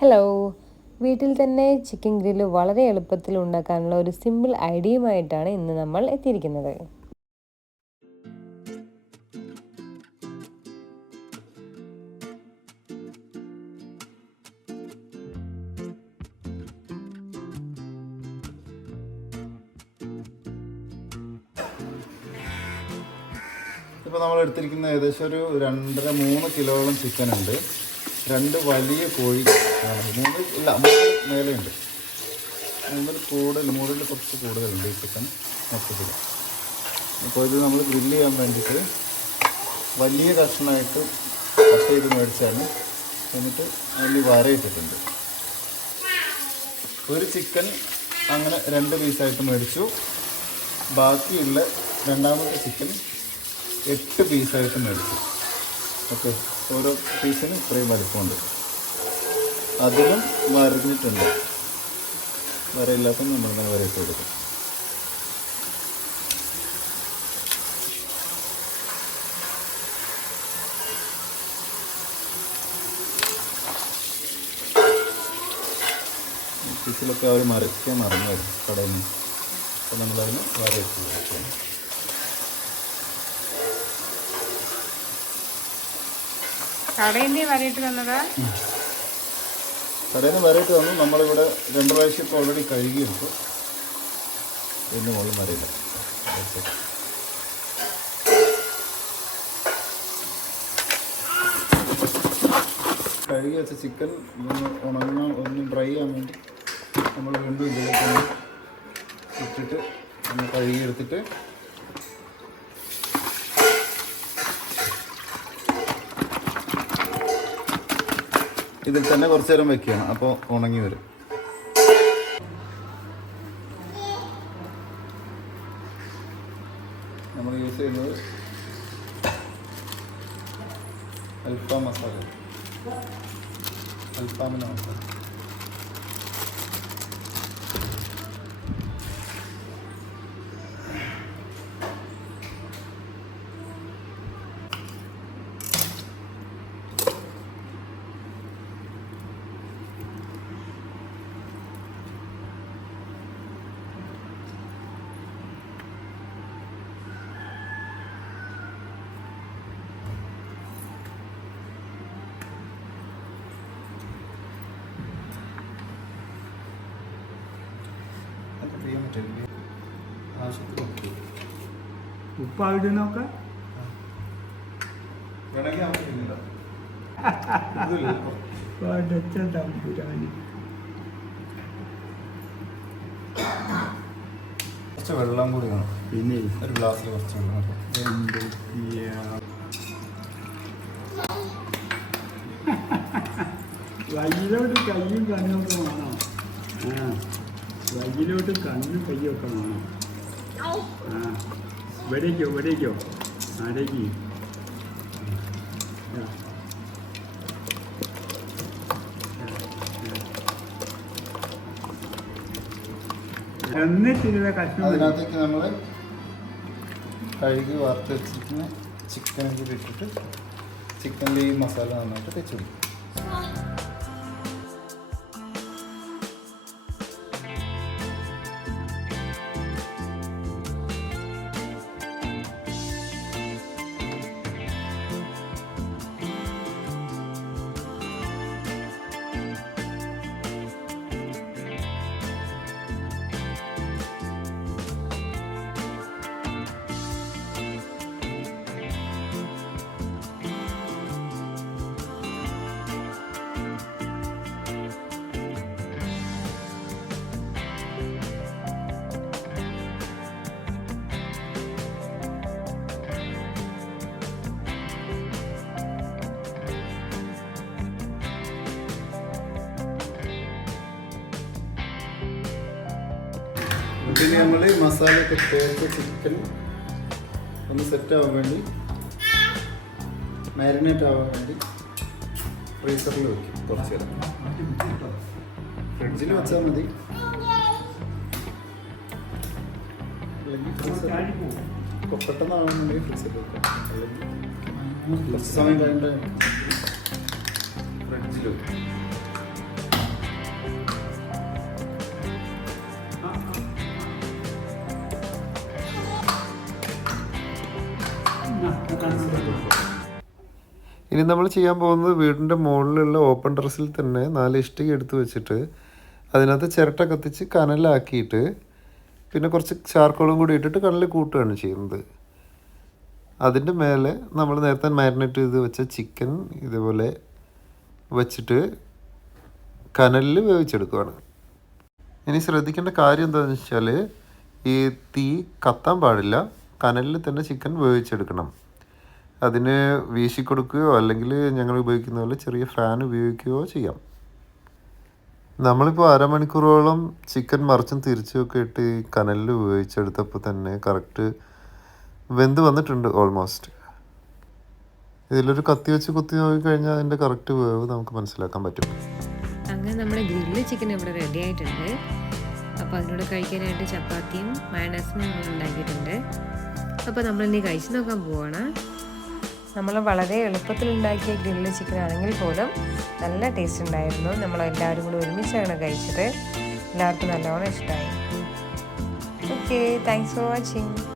Hello, വീട്ടിൽ തന്നെ chicken grill വളരെ എളുപ്പത്തിൽ ഉണ്ടാക്കാനുള്ള ഒരു സിമ്പിൾ ഐഡിയയുമായിട്ടാണ് ഇന്ന് നമ്മൾ എത്തിയിരിക്കുന്നത്. ഇപ്പോൾ നമ്മൾ എടുത്തിരിക്കുന്ന ഏകദേശം ഒരു 2.5-3 കിലോളം ചിക്കൻ ഉണ്ട്. 2 വലിയ കോഴി, 3 മേലെയുണ്ട്. 3 കുറച്ച് കൂടുതലുണ്ട് ഈ ചിക്കൻ മൊത്തത്തിൽ. അപ്പോൾ ഇത് നമ്മൾ ഗ്രില്ല് ചെയ്യാൻ വേണ്ടിയിട്ട് വലിയ കഷ്ണമായിട്ട് കട്ട് ചെയ്ത് മേടിച്ചാണ്. എന്നിട്ട് അതിൽ വരയിട്ടിട്ടുണ്ട്. ഒരു ചിക്കൻ അങ്ങനെ 2 പീസായിട്ട് മേടിച്ചു. ബാക്കിയുള്ള രണ്ടാമത്തെ ചിക്കൻ 8 പീസായിട്ട് മേടിച്ചു. ഓക്കെ, ഓരോ പീസിന് ഇത്രയും വലിപ്പമുണ്ട്. അതിലും വരഞ്ഞിട്ടുണ്ട്. വരയില്ലാത്ത നമ്മളിങ്ങനെ വരയിട്ട് കൊടുക്കും. പീസിലൊക്കെ അവർ മറന്നു വരും കടയിൽ നിന്ന്. അപ്പോൾ നമ്മളതിന് വരയിട്ട് കൊടുക്കും. കടയിൽ നിന്ന് വരയിട്ട് തന്നതാ? കടയിൽ നിന്ന് വരയിട്ട് തന്നു. നമ്മളിവിടെ 2 പ്രാവശ്യം ഇപ്പോൾ ഓൾറെഡി കഴുകിയെടുത്തു. ഇതിൻ്റെ മുകളിൽ വരയില്ല. കഴുകി വെച്ച ചിക്കൻ ഒന്ന് ഡ്രൈ ആകാൻ വേണ്ടി നമ്മൾ വീണ്ടും ഇതിലേക്ക് ഇട്ടിട്ട് ഒന്ന് കഴുകിയെടുത്തിട്ട് ഇതിൽ തന്നെ കുറച്ച് നേരം വെക്കുകയാണ്. അപ്പോൾ ഉണങ്ങി വരും. നമ്മൾ യൂസ് ചെയ്യുന്നത് അൽഫാം മസാല, അൽഫാമിൻ്റെ മസാല. ഉപ്പായിടുന്നൊക്കെ കുറച്ച് വെള്ളം കൂടി വേണം. പിന്നെ ഒരു ഗ്ലാസ്സിൽ കുറച്ച് വെള്ളം. വയ്യിലോട്ട് കയ്യും കണ്ണൊക്കെ വേണം. വയ്യിലോട്ട് കണ്ണും കയ്യൊക്കെ വേണം. ഇവിടേക്കോ ആരേക്ക് എന്നിട്ടിരുന്ന കഷ്ണം അതിനകത്തേക്ക് നമ്മൾ കഴുകി വറുത്ത് വെച്ചിരിക്കുന്ന ചിക്കൻ കൂടി ഇട്ടിട്ട് ചിക്കനിൽ ഈ മസാല നന്നായിട്ട് തേച്ച് കൊടുക്കും. ഇതിന് നമ്മൾ മസാലയൊക്കെ ചേർത്ത് ചിക്കൻ ഒന്ന് സെറ്റ് ആവാൻ വേണ്ടി, മാരിനേറ്റ് ആവാൻ വേണ്ടി ഫ്രീസറിൽ വയ്ക്കും കുറച്ച് നേരം. ഫ്രിഡ്ജിൽ വെച്ചാൽ മതി. അല്ലെങ്കിൽ പെട്ടെന്നാണെന്നുണ്ടെങ്കിൽ ഫ്രിഡ്ജിൽ വെക്കാം. അല്ലെങ്കിൽ കുറച്ച് സമയം കഴിഞ്ഞിട്ട് ഫ്രിഡ്ജിൽ വെക്കും. ഇനി നമ്മൾ ചെയ്യാൻ പോകുന്നത് വീടിൻ്റെ മുകളിലുള്ള ഓപ്പൺ ടെറസിൽ തന്നെ 4 ഇഷ്ടിക എടുത്ത് വെച്ചിട്ട് അതിനകത്ത് ചിരട്ട കത്തിച്ച് കനലാക്കിയിട്ട് പിന്നെ കുറച്ച് ചാർക്കോളും കൂടി ഇട്ടിട്ട് കനൽ കൂട്ടുകയാണ് ചെയ്യുന്നത്. അതിൻ്റെ മേലെ നമ്മൾ നേരത്തെ മാരിനേറ്റ് ചെയ്ത് വെച്ച ചിക്കൻ ഇതുപോലെ വച്ചിട്ട് കനലിൽ വേവിച്ചെടുക്കുകയാണ്. ഇനി ശ്രദ്ധിക്കേണ്ട കാര്യം എന്താണെന്ന് വെച്ചാൽ ഈ തീ കത്താൻ പാടില്ല. കനലിൽ തന്നെ ചിക്കൻ വേവിച്ചെടുക്കണം. അതിന് വീശി കൊടുക്കുകയോ അല്ലെങ്കിൽ ഞങ്ങൾ ഉപയോഗിക്കുന്ന പോലെ ചെറിയ ഫാൻ ഉപയോഗിക്കുകയോ ചെയ്യാം. നമ്മളിപ്പോൾ അരമണിക്കൂറോളം ചിക്കൻ മറിച്ചും തിരിച്ചുമൊക്കെ ഇട്ട് ഈ കനലിൽ വേവിച്ചെടുത്തപ്പോൾ തന്നെ കറക്റ്റ് വെന്ത് വന്നിട്ടുണ്ട് ഓൾമോസ്റ്റ്. ഇതിലൊരു കത്തി വെച്ച് കുത്തി നോക്കിക്കഴിഞ്ഞാൽ അതിൻ്റെ കറക്റ്റ് വേവ് നമുക്ക് മനസ്സിലാക്കാൻ പറ്റും. അങ്ങനെ നമ്മുടെ ഗ്രില്ല് ചിക്കൻ ഇവിടെ റെഡി ആയിട്ടുണ്ട്. അപ്പോൾ അതിനോട് കഴിക്കാനായിട്ട് ചപ്പാത്തിയും മയണൈസും നമ്മൾ ഉണ്ടാക്കിയിട്ടുണ്ട്. അപ്പോൾ നമ്മളിനി കഴിച്ച് നോക്കാൻ പോവാണ്. നമ്മൾ വളരെ എളുപ്പത്തിൽ ഉണ്ടാക്കിയ ഗ്രില്ല് ചിക്കൻ ആണെങ്കിൽ പോലും നല്ല ടേസ്റ്റ് ഉണ്ടായിരുന്നു. നമ്മളെല്ലാവരും കൂടി ഒരുമിച്ചാണ് കഴിച്ചത്. എല്ലാവർക്കും നല്ലോണം ഇഷ്ടമായി. Okay, thanks for watching.